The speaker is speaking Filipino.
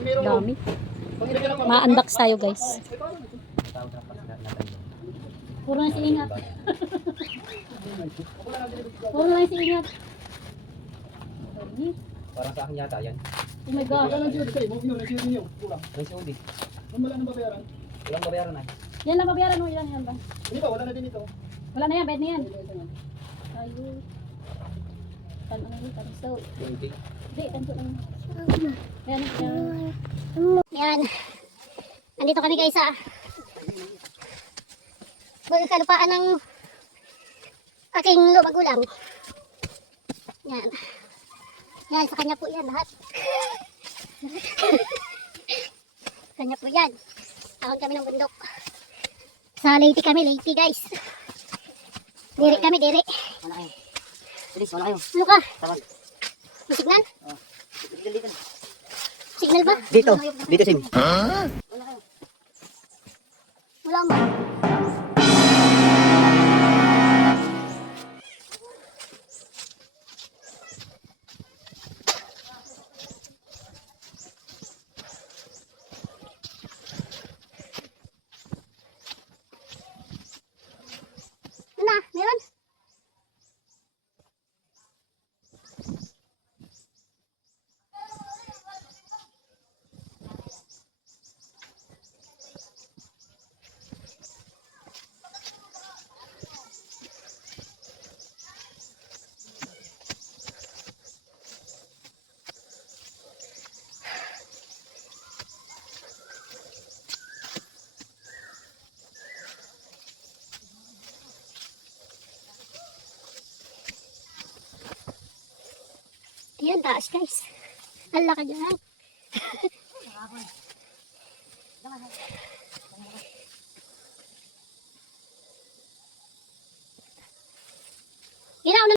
Dami. Maandax tayo guys. Puro na si Ingat. Puro na si Ingat. Parang sa akin yata yan. Oh my God. Wala nang COD kayo, yung COD niyo. Kulang. May COD. Wala nang babayaran. Walang babayaran ay. Yan lang babayaran mo, ilan yan ba? Hindi ba, wala na din ito. Wala na yan, bayad na yan. Ayun. Tanto na yun, tanto. 20. Hindi, tanto lang. Yan, yan. Yan. Nandito kami guys sa kalupaan ng aking magulang. Yan. Yan, sa kanya po yan lahat. Kanya po yan. Ahon kami ng bundok. Sa Leyte kami, Leyte guys. Diri kami, diri. Wala kayo. Bilis, wala kayo. Ano ka? Tawag. May signal? Dito. Signal ba? Dito. Dito sim. Wala mo. Ano? Meron? Yan, taas guys. Ala ka dyan. Ginaw na